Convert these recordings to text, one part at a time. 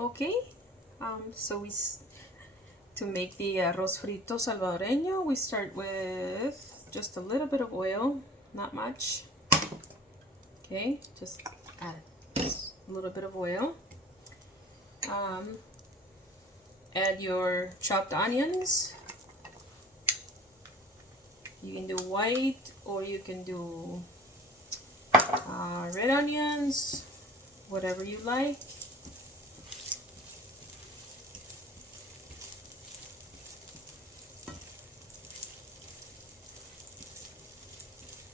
Okay, to make the arroz frito salvadoreño, we start with just a little bit of oil, not much. Okay, just add a little bit of oil. Add your chopped onions. You can do white or you can do red onions, whatever you like.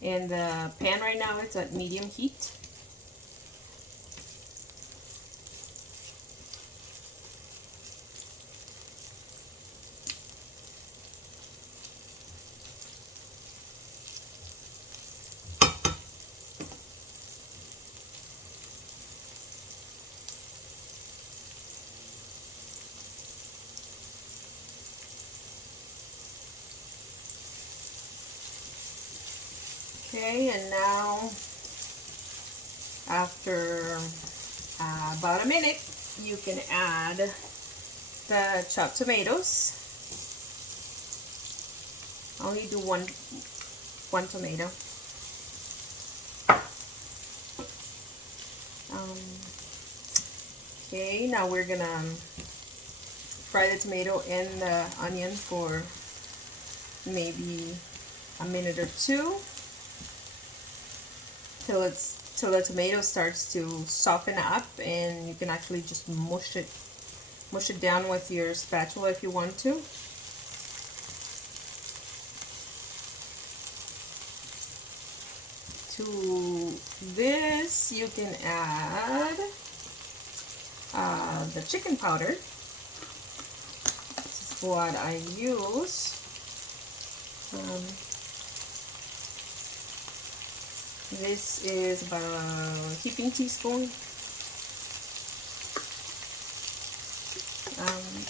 And the pan right now it's at medium heat. Okay, and now after about a minute, you can add the chopped tomatoes. I only do one tomato. Okay, now we're gonna fry the tomato and the onion for maybe a minute or two till the tomato starts to soften up, and you can actually just mush it down with your spatula if you want to. To this you can add the chicken powder. This is what I use. This is about a heaping teaspoon.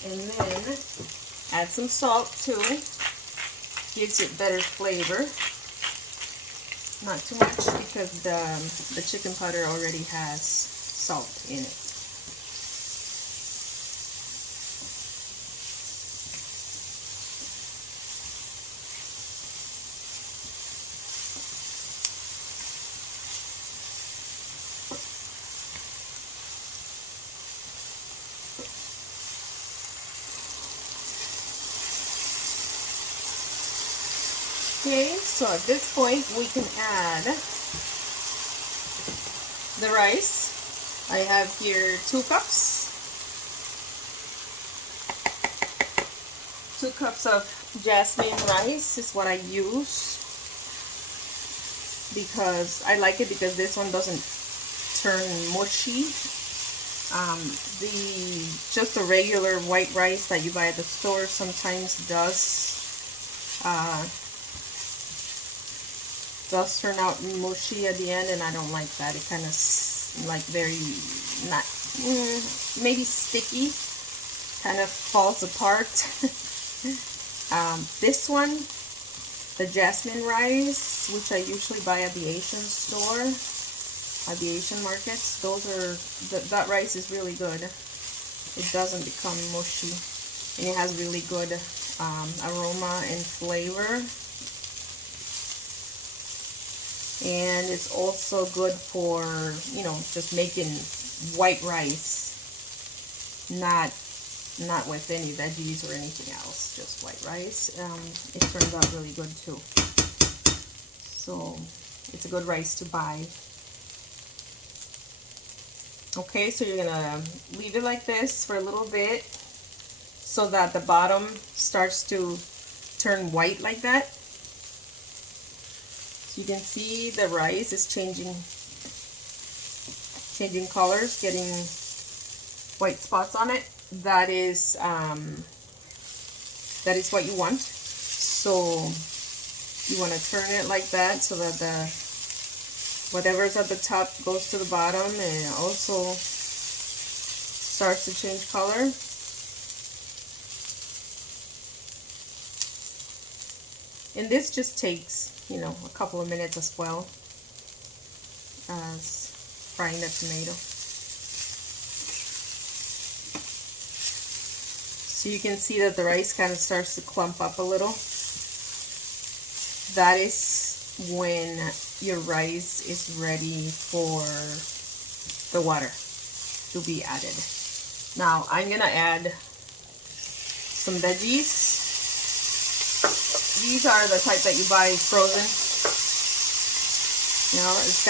And then add some salt too. Gives it better flavor. Not too much because the chicken powder already has salt in it. Okay, so at this point we can add the rice. I have here 2 cups. 2 cups of Jasmine rice is what I use because I like it because this one doesn't turn mushy. Just the regular white rice that you buy at the store sometimes does turn out mushy at the end, and I don't like that. It kind of like very not maybe sticky, kind of falls apart. This one, the Jasmine rice, which I usually buy at the Asian store, at the Asian markets, that rice is really good. It doesn't become mushy, and it has really good aroma and flavor. And it's also good for, you know, just making white rice, not with any veggies or anything else, just white rice. It turns out really good too. So it's a good rice to buy. Okay, so you're gonna leave it like this for a little bit so that the bottom starts to turn white like that. You can see the rice is changing colors, getting white spots on it. That is what you want. So you want to turn it like that so that whatever's at the top goes to the bottom, and it also starts to change color. And this just takes, you know, a couple of minutes as well as frying the tomato. So you can see that the rice kind of starts to clump up a little. That is when your rice is ready for the water to be added. Now I'm gonna add some veggies. These are the type that you buy frozen. You know, it's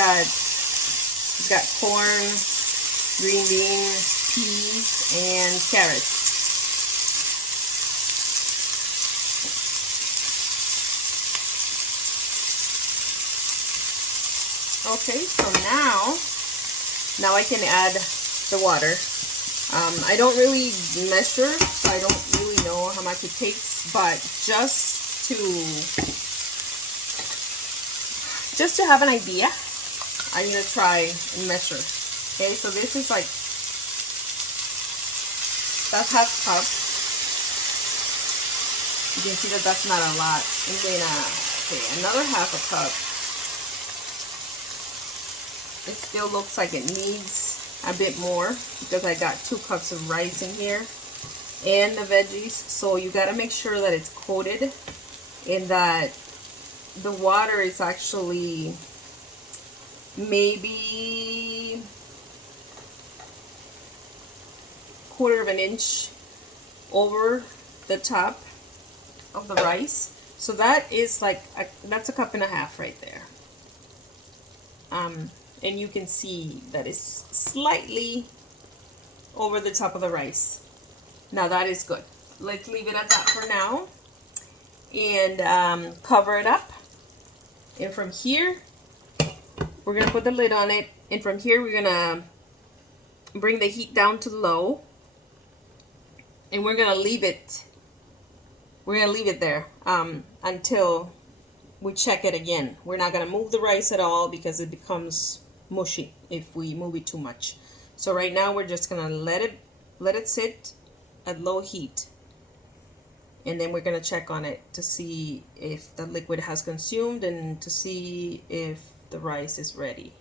got corn, green beans, peas, and carrots. Okay, so now I can add the water. I don't really measure, so I don't really know how much it takes, but just to have an idea, I'm gonna try and measure. Okay, so this is like, that's half cup. You can see that that's not a lot. And then okay, another half a cup. It still looks like it needs a bit more because I got 2 cups of rice in here and the veggies. So you got to make sure that it's coated and that the water is actually maybe 1/4 of an inch over the top of the rice. So that is like that's a cup and a half right there. And you can see that it's slightly over the top of the rice. Now that is good. Let's leave it at that for now and cover it up. And from here, we're gonna put the lid on it. And from here, we're gonna bring the heat down to low. And we're gonna leave it. We're gonna leave it there until we check it again. We're not gonna move the rice at all because it becomes mushy if we move it too much. So right now we're just gonna let it sit at low heat, and then we're gonna check on it to see if the liquid has consumed and to see if the rice is ready.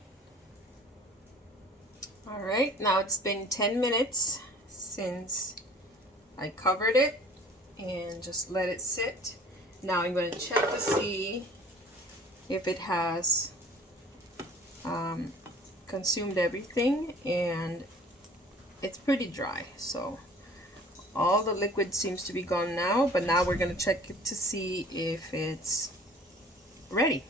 All right, now it's been 10 minutes since I covered it and just let it sit. Now I'm going to check to see if it has consumed everything, and it's pretty dry. So all the liquid seems to be gone now, but now we're going to check it to see if it's ready.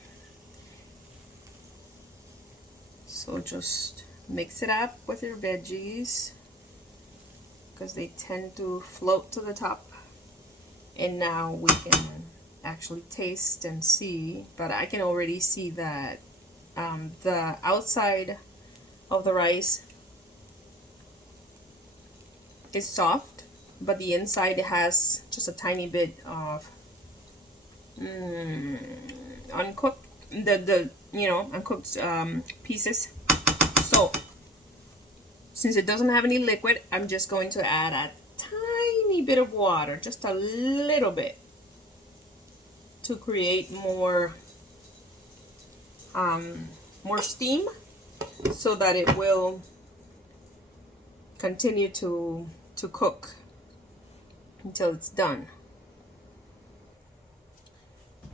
So just mix it up with your veggies because they tend to float to the top. And now we can actually taste and see, but I can already see that the outside of the rice is soft, but the inside has just a tiny bit of uncooked, uncooked pieces. So since it doesn't have any liquid, I'm just going to add a tiny bit of water, just a little bit, to create more steam so that it will continue to cook until it's done.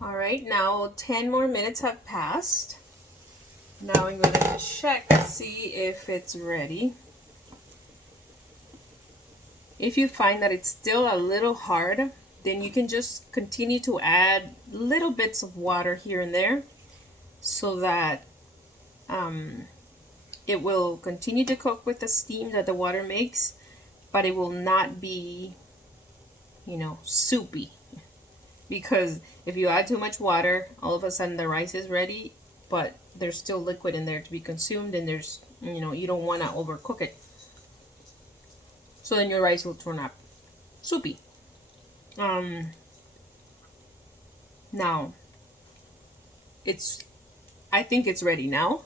All right, now 10 more minutes have passed. Now I'm going to check to see if it's ready. If you find that it's still a little hard, then you can just continue to add little bits of water here and there so that it will continue to cook with the steam that the water makes, but it will not be, soupy. Because if you add too much water, all of a sudden the rice is ready, but there's still liquid in there to be consumed, and there's, you don't want to overcook it. So then your rice will turn up soupy. Now, I think it's ready now.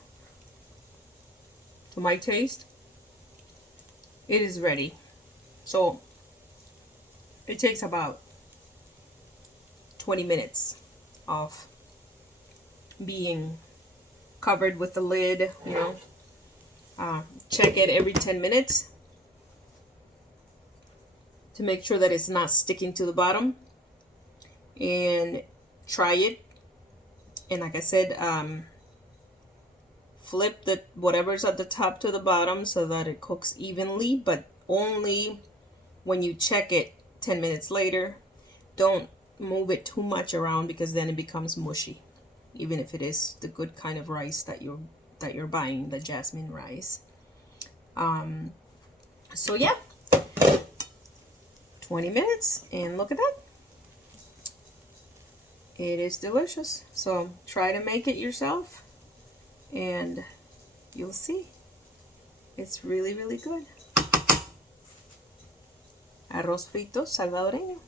To my taste, it is ready. So it takes about 20 minutes of being covered with the lid, check it every 10 minutes. to make sure that it's not sticking to the bottom, and try it. And like I said, flip the whatever's at the top to the bottom so that it cooks evenly, but only when you check it 10 minutes later. Don't move it too much around, because then it becomes mushy, even if it is the good kind of rice that you're buying, the Jasmine rice. So yeah, 20 minutes, and look at that. It is delicious. So try to make it yourself, and you'll see. It's really, really good. Arroz frito salvadoreño.